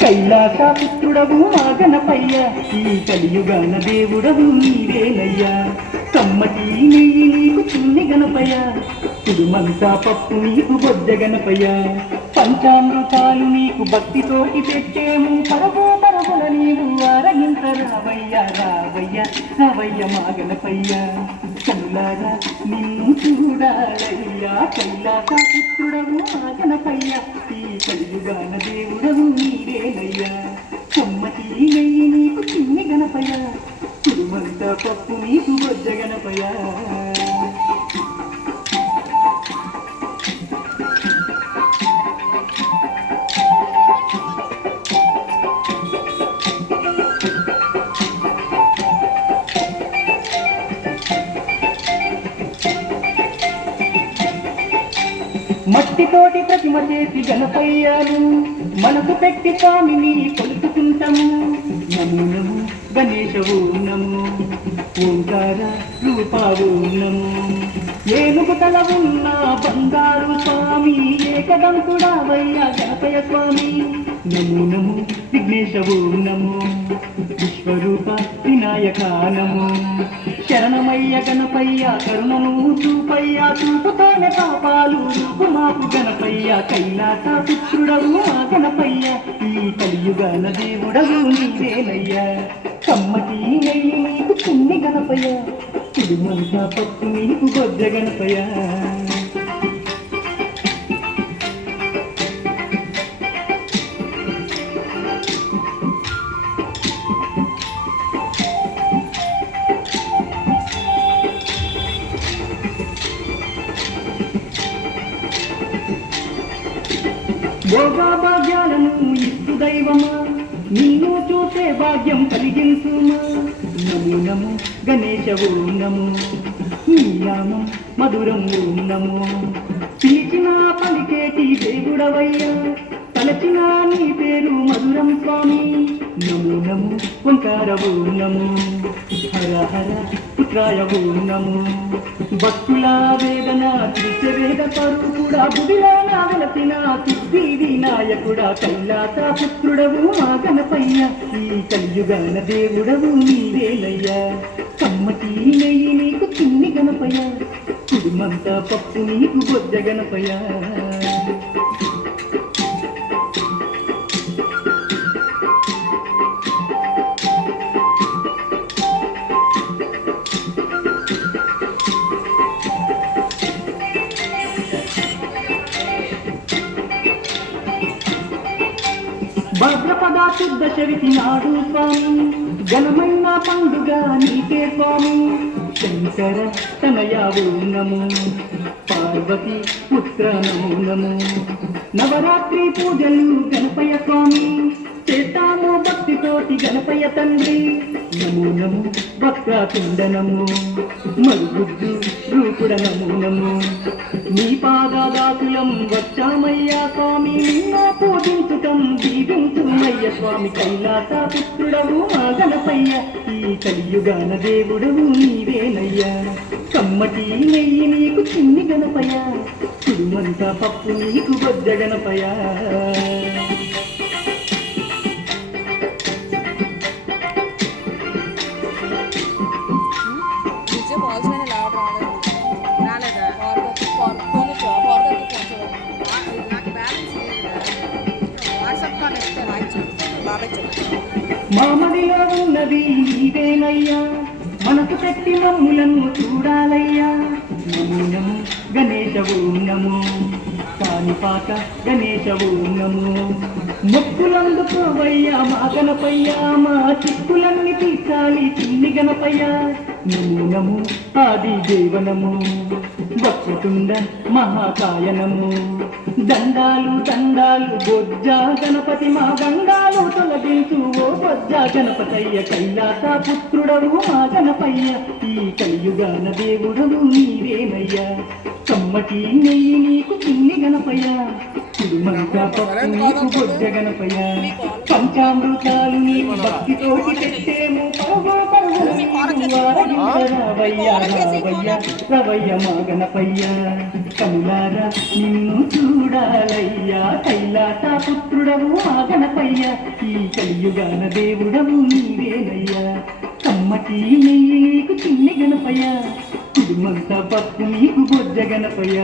కైలాస పుత్రుడవు మా గణపయ్య, ఈ కలియుగాన దేవుడవు నీవేనయ్యా. కమ్మటి నెయ్యి నీకు చిన్ని గణపయ్య, కుడుమంతా పప్పు నీకు బొజ్జ గణపయ్య. పంచామృతాలు నీకు భక్తితోటి పెట్టేము, పరగో పరగుల నీవు ఆరగింత రావయ్య రావయ్య రావయ్య మా గణపయ్య. కల్లారా నిన్ను చూడాలయ్యా, కైలాస పుత్రుడవు మా గణపయ్య, ఈ కలియుగాన దేవుడవు నీవేనయ్యా. కమ్మటి నెయ్యి నీకు చిన్ని గణపయ్య, కుడుమంతా పప్పు నీకు బొజ్జ గణపయ్య. మట్టితోటి ప్రతిమ చేసి గణపయ్యాను, మనసు పెట్టి స్వామిని కొలుసుకుంటాము. నమో నమో గణేశవు నమో, ఓంకార రూపావు నమో. ఏనుగు తల ఉన్న బంగారు స్వామి, ఏకదంతుడావయ్య గణపయ్య స్వామి. నమో నమో విఘ్నేశవు నమో, విశ్వరూప వినాయక నమో. శరణమయ్య గణపయ్య, కరుణను చూపయ్య, చూపుతోనే పాపాలు రూపుమాపు గణపయ్య. కైలాస పుత్రుడవు మా గణపయ్య, ఈ కలియుగాన దేవుడవు నీవేనయ్యా. కమ్మటి నెయ్యి నీకు చిన్ని గణపయ్య, కుడుమంతా పప్పు నీకు బొజ్జ గణపయ్య. యోగా భాగ్యాలను ఇస్తు దైవమా, నీను చూసే భాగ్యం కలిగించుమా. నమో నమో గణేశవు నమో, నీ నామం మధురం నమో. పిలిచిన పలికేటి దేవుడవయ్యా, తలచిన నీ పేరు మధురం స్వామి. నమో నమో ఓంకారవు నమో, హర హర పుత్రాయవు నమో. భక్తుల వేదన తీర్చే వేద పరుకుడా, బుడిలో నా వెలసిన సిద్ధి వినాయకుడా. కైలాస పుత్రుడవు మా గణపయ్య, ఈ కలియుగాన దేవుడవు నీవేనయ్యా. కమ్మటి నెయ్యి నీకు చిన్ని గణపయ్య, కుడుమంతా పప్పు నీకు బొజ్జ గణపయ్య. భద్రపద శుద్ధ చవితి నాడు స్వామి, ఘనమైన పండుగ నీకే స్వామి. శంకర తనయావు నమో, పార్వతి పుత్ర నమో నమో. నవరాత్రి పూజలు గణపయ్య స్వామి, చేస్తాము భక్తితోటి గణపయ్య తండ్రి. నమో నమో భక్తాకుండ నమో, మరుగుద్దు రూపుడ నమో నమో. నీ పాదాదాసులం వచ్చామయ్యా స్వామి, నిన్ను పూజించుటం దీవించుమయ్య స్వామి. కైలాస పుత్రుడవు మా గణపయ్య, ఈ కలియుగాన దేవుడవు నీవేనయ్యా. కమ్మటి నెయ్యి నీకు చిన్ని గణపయ్య, కుడుమంతా పప్పు నీకు బొజ్జ గణపయ్య. మామదిలో ఉన్నది నీవేనయ్యా, మనసు పెట్టి మమ్ములను చూడాలయ్యా. నమో నమో గణేశవు నమో, కాణిపాక గణేశవు నమో. మొక్కులందుకోవయ్యా మా గణపయ్య, మా చిక్కులన్నీ తీర్చాలి చిన్ని గణపయ్య. నమో నమో ఆది దేవనము, వక్రతుండ మహాకాయ నమో. దండాలు దండాలు బొజ్జ గణపతి, మా గండాలు తొలగించు ఓ బొజ్జ గణపతయ్య. కైలాస పుత్రుడవు మా గణపయ్య, ఈ కలియుగాన దేవుడవు నీవేనయ్యా. కమ్మటి నెయ్యి నీకు చిన్ని గణపయ్య, కుడుమంతా పప్పు నీకు బొజ్జ గణపయ్య. పంచామృతాలు నీకు భక్తితోటి పెట్టేము రవయ్య మా గణపయ్య కనులారా నిన్ను చూడాలయ్యా కైలాస పుత్రుడవు మా గణపయ్య ఈ కలియుగాన దేవుడవు నీవేనయ్యా కమ్మటి నెయ్యి నీకు చిన్ని గణపయ్య కుడుమంతా పప్పు నీకు బొజ్జ గణపయ్య